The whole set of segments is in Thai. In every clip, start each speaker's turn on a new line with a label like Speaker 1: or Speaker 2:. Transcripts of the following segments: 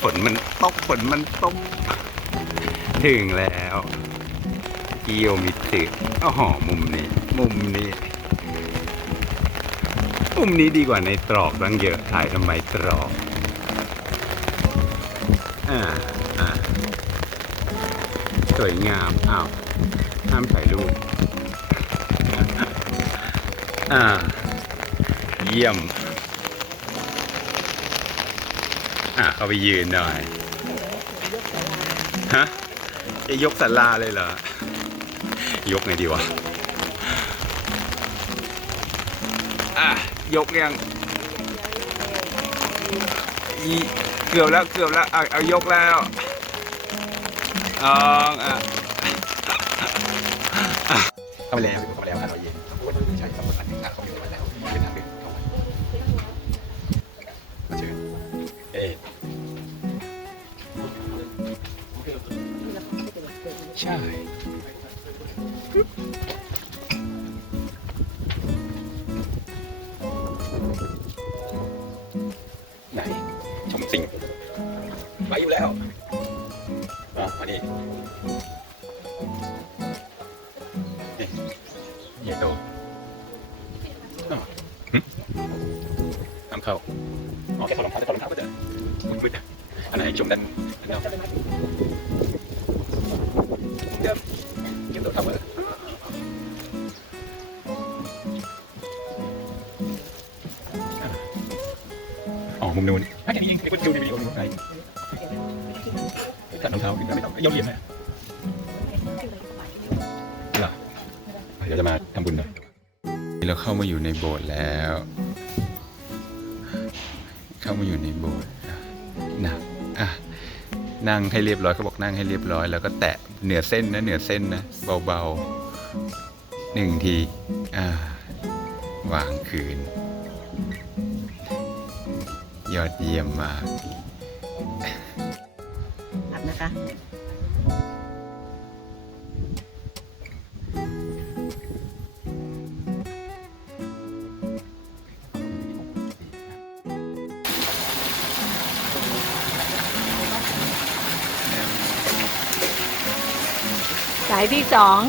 Speaker 1: ฝนมันตกฝนมันตกถึงแล้วกิโยมิสึอ๋อมุมนี้ มุมนี้ มุมนี้ดีกว่าในตรอกตั้งเยอะถ่ายทำไมตรอกอ่าอ่าสวยงามอ้าวห้ามถ่ายรูปอ่า เยี่ยม อะเขาไปยืนหน่อย ฮะ จะยกสันลาเลยเหรอ ยกไงดีวะ อะ ยกยังเกือบแล้วเกือบแล้วเอาเอายกแล้วอองอะอะเข้าไปแล้วเข้าไปแล้ว ใช่ไหนชมสิ่งไปอยู่แล้วอะมาดินี่เยโตอ้าวหึนำเข้าอ๋อแค่ถอดรองเท้าแต่ถอดรองเท้าก็เจะมืดๆอะอันไหนชมด้านด้านนอก อ๋อมุมนู้นอะแค่นี้เองไม่ควรดูในวิดีโอนี้ไหนตัดรองเท้าขึ้นมาไม่ต้องโยนเหรียญไหมเหรอเดี๋ยวจะมาทำบุญหน่อยเราเข้ามาอยู่ในโบสถ์แล้ว เข้ามาอยู่ในโบสถ์นะอะนั่งให้เรียบร้อยเขาบอกนั่งให้เรียบร้อย แล้วก็แตะเหนือเส้นนะเหนือเส้นนะเบาๆหนึ่งทีอ่าวางคืน ยอดเยี่ยมมาก
Speaker 2: อัดนะคะ สายที่สอง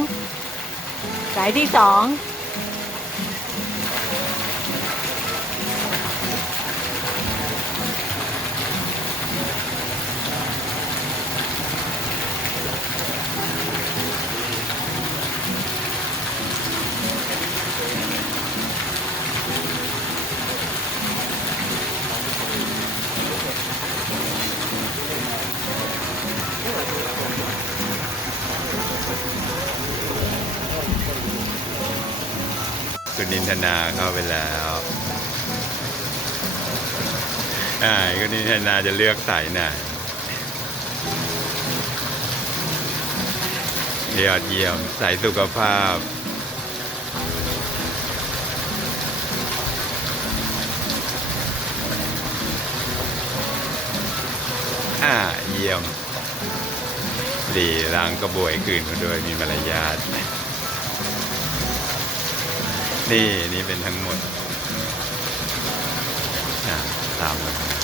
Speaker 2: สายที่สอง
Speaker 1: คุณนินทนาเข้าไปแล้วอ่าคุณนินทนาจะเลือกสายไหนยอดเยี่ยมสายสุขภาพอ่าเยี่ยมดีล้างกระบวยคืนเขาด้วยมีมารยาท นี่นี่เป็นทั้งหมดตามเลย